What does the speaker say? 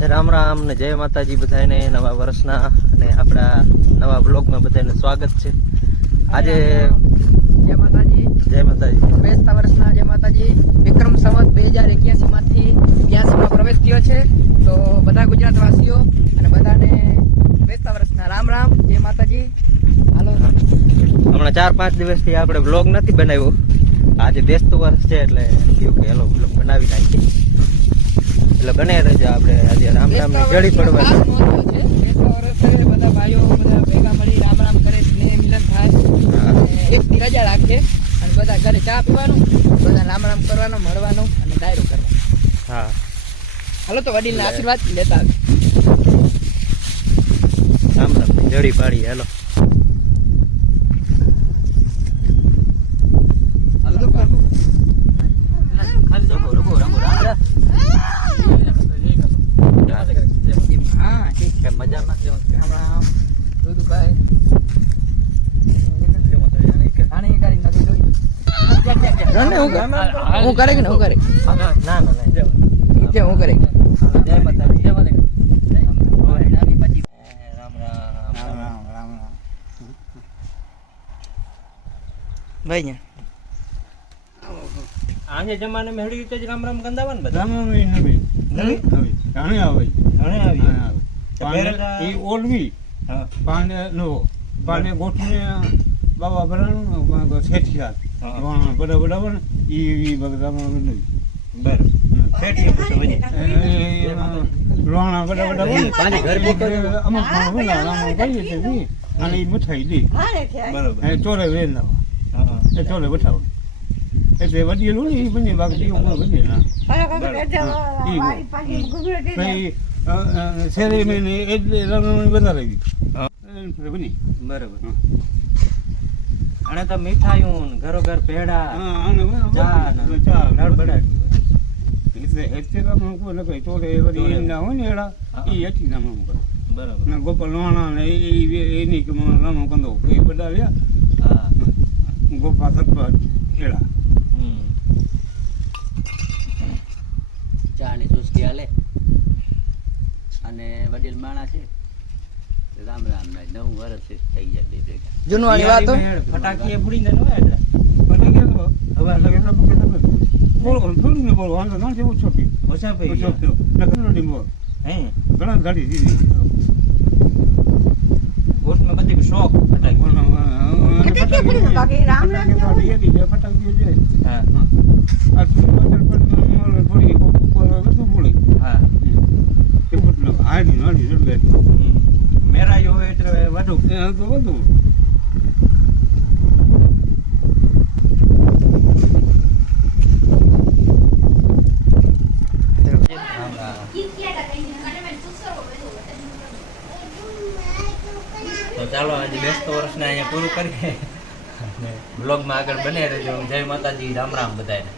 રામ રામ ને જય માતાજી બધાને નવા વર્ષના અને આપણા નવા બ્લોગમાં બધાને સ્વાગત છે. આજે જય માતાજી. બેસતા વર્ષના જય માતાજી. વિક્રમ સંવત 2081 માંથી 82 માં પ્રવેશ થયો છે. તો બધા ગુજરાત વાસીઓ અને બધાને બેસતા વર્ષના રામ રામ જય માતાજી. હાલો, હમણાં 4-5 દિવસથી આપણે બ્લોગ નથી બનાવ્યો. આજે બેસતું વર્ષ છે એટલે કીધું કે હેલો બ્લોગ બનાવી નાખીએ. એટલે બને રહેજો. આપણે આજે રામ રામ ની જડી પડવા ખાસ મહત્વ છે. બેસતા વર્ષે બધા ભાઈઓ બધા ભેગા મળી રામ રામ કરે, સ્નેહ મિલન થાય, એક દી રજા રાખે અને બધા ઘરે ચા પીવાનું, બધા રામ રામ કરવાનો, મળવાનું અને ડાયરો કરવાનો. હા, હાલો તો વડીલના આશીર્વાદ લેતા આવે. રામ રામ ની જડી પાડી. હેલો હું કરે કે હું કરે ના કે હું કરે જય માતાજી. જય માતાજી. રામ રામ. ભાઈ આજે જમાને માં હળી રીતે જ રામ રામ કંદાવા ને બધા. રામ રામ એ નવી ઘણી આવે એ ઓલવી પાને નો પાને ગોઠને બાબા ભરાણું છેઠિયા બરાબર ને ઈ રામ રામ નહીં બરાબર શેઠી પૂછો વળી. રોણા બરાબર પાણી ઘર મૂકો અમુક રામ રામ કહીએ છીએ અને એ મીઠાઈ દી બરાબર. ચોરે વેરનાવા એ ચોરે બઠાવો એટલે વડીલું ને એ બને બાકી બને ના શેરી મહિને એટલે રામરામણી વધારે બની બરાબર. અને તો મીઠાયું ઘરો ઘર પેડા ચા નળ બડાડ્યું એટલે રામરામ કોઈ લખાય ચોરે વળી એમ ના હોય ને એડા એ એથી રામરામ કરે. બરાબર. ગોપાલ લોણા ને એની કે રામરામ કંદો એ બધા રહ્યા. હા, ગોપા સરપા એડા ચા ની ચુસ્કી હાલે અને વડીલ માણા છે. રામ રામ ના 9 વર્ષ થઈ ગયા બે ભેગા. જૂનવાણી વાતો ફટાકીએ ફૂડીને ન હોય એટલે ફટાકડા તો હવે લગે બોલ થોડી ને બોલ વાંધો ના છે ઓછો પી ઓછા પૈ ઓછો પીઓ નકનો ડીમો હે ઘણા ગાડી દીધી ગોઠમાં બધી શોખ ફટાકી. ફટાકી છે હા આ થોડી બધું બોલે હા. એ મતલબ આડી નાડી એટલે મેરાયો હોય એટલે વધુ એ તો બધું તો ચાલો આજે બેસતો વર્ષને અહીંયા પૂરું કરીએ. બ્લોગમાં આગળ બને રહેજો. જય માતાજી. રામ રામ બધાને.